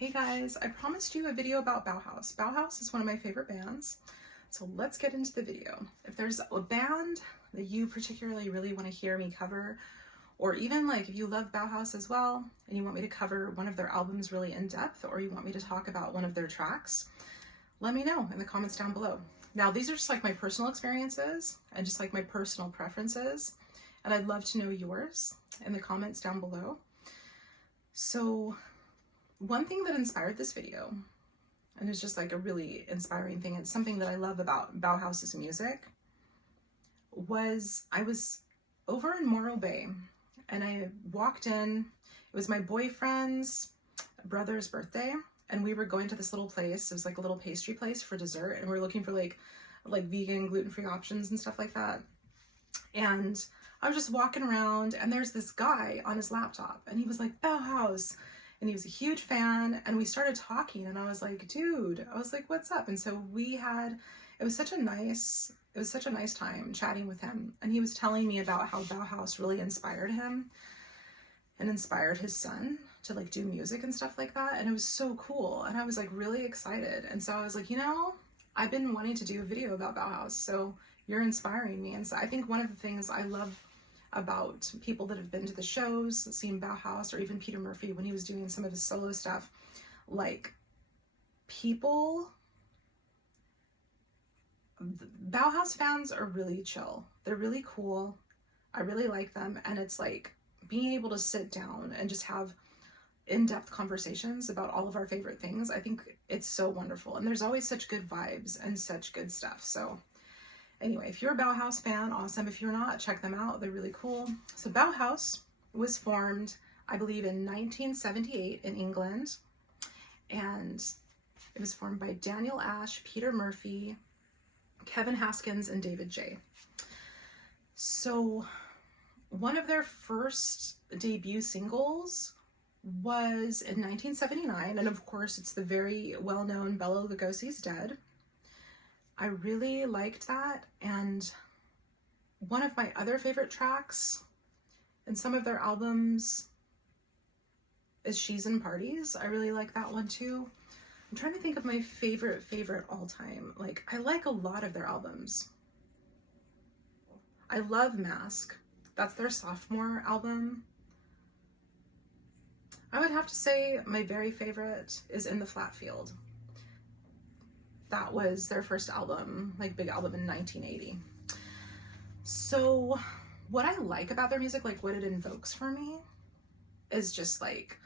Hey guys, I promised you a video about Bauhaus. Bauhaus is one of my favorite bands, so let's get into the video. If there's a band that you particularly really want to hear me cover, or even like if you love Bauhaus as well and you want me to cover one of their albums really in depth, or you want me to talk about one of their tracks, let me know in the comments down below. Now, these are just like my personal experiences and just like my personal preferences, and I'd love to know yours in the comments down below. So one thing that inspired this video, and it's just like a really inspiring thing, it's something that I love about Bauhaus's music, was I was over in Morro Bay and I walked in. It was my boyfriend's brother's birthday and we were going to this little place. It was like a little pastry place for dessert, and we were looking for like vegan, gluten-free options and stuff like that. And I was just walking around and there's this guy on his laptop and he was like, Bauhaus. And he was a huge fan, and we started talking, and I was like, dude, I was like, what's up? And so it was such a nice time chatting with him. And he was telling me about how Bauhaus really inspired him and inspired his son to like do music and stuff like that. And it was so cool. And I was like really excited. And so I was like, I've been wanting to do a video about Bauhaus, so you're inspiring me. And so I think one of the things I love about people that have been to the shows, seen Bauhaus, or even Peter Murphy when he was doing some of his solo stuff, like Bauhaus fans are really chill. They're really cool. I really like them. And it's like being able to sit down and just have in-depth conversations about all of our favorite things. I think it's so wonderful. And there's always such good vibes and such good stuff. So anyway, if you're a Bauhaus fan, awesome. If you're not, check them out. They're really cool. So Bauhaus was formed, I believe, in 1978 in England. And it was formed by Daniel Ash, Peter Murphy, Kevin Haskins, and David J. So one of their first debut singles was in 1979. And of course, it's the very well-known Bela Lugosi's Dead. I really liked that, and one of my other favorite tracks in some of their albums is She's in Parties. I really like that one too. I'm trying to think of my favorite all time. Like, I like a lot of their albums. I love Mask. That's their sophomore album. I would have to say my very favorite is In the Flat Field. That was their first album, like big album, in 1980. So what I like about their music, like what it invokes for me, is just like,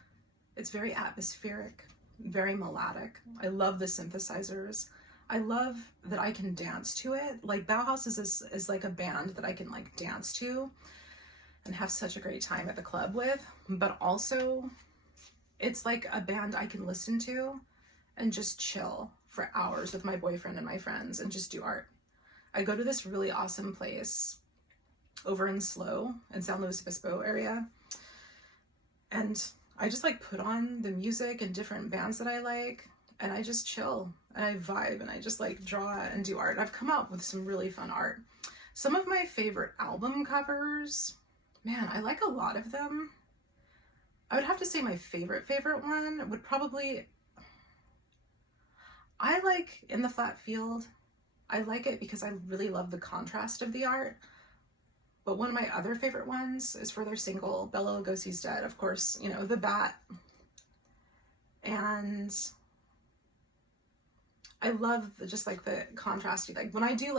it's very atmospheric, very melodic. I love the synthesizers. I love that I can dance to it. Like Bauhaus is like a band that I can like dance to and have such a great time at the club with, but also it's like a band I can listen to and just chill for hours with my boyfriend and my friends and just do art. I go to this really awesome place over in Slow in San Luis Obispo area, and I just like put on the music and different bands that I like, and I just chill and I vibe and I just like draw and do art. I've come out with some really fun art. Some of my favorite album covers, man, I like a lot of them. I would have to say my favorite one would probably, I like In the Flat Field. I like it because I really love the contrast of the art. But one of my other favorite ones is for their single, Bela Lugosi's Dead. Of course, the bat. And I love just like the contrasty, like when I do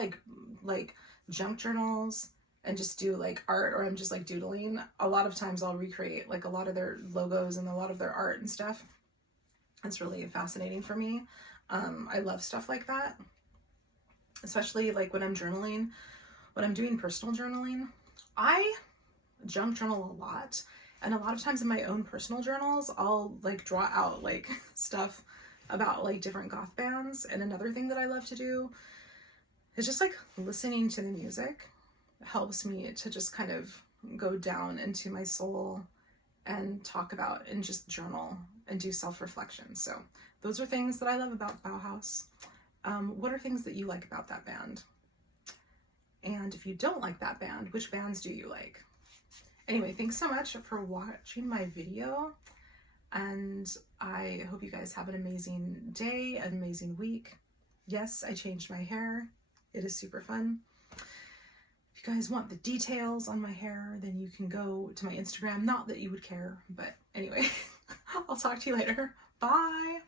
like junk journals and just do like art, or I'm just like doodling, a lot of times I'll recreate like a lot of their logos and a lot of their art and stuff. It's really fascinating for me. I love stuff like that, especially like when I'm journaling, when I'm doing personal journaling. I junk journal a lot, and a lot of times in my own personal journals, I'll like draw out like stuff about like different goth bands. And another thing that I love to do is just like listening to the music. It helps me to just kind of go down into my soul and talk about and just journal and do self-reflection. So those are things that I love about Bauhaus. What are things that you like about that band? And if you don't like that band, which bands do you like? Anyway, thanks so much for watching my video. And I hope you guys have an amazing day, an amazing week. Yes, I changed my hair. It is super fun. If you guys want the details on my hair, then you can go to my Instagram. Not that you would care, but anyway, I'll talk to you later. Bye.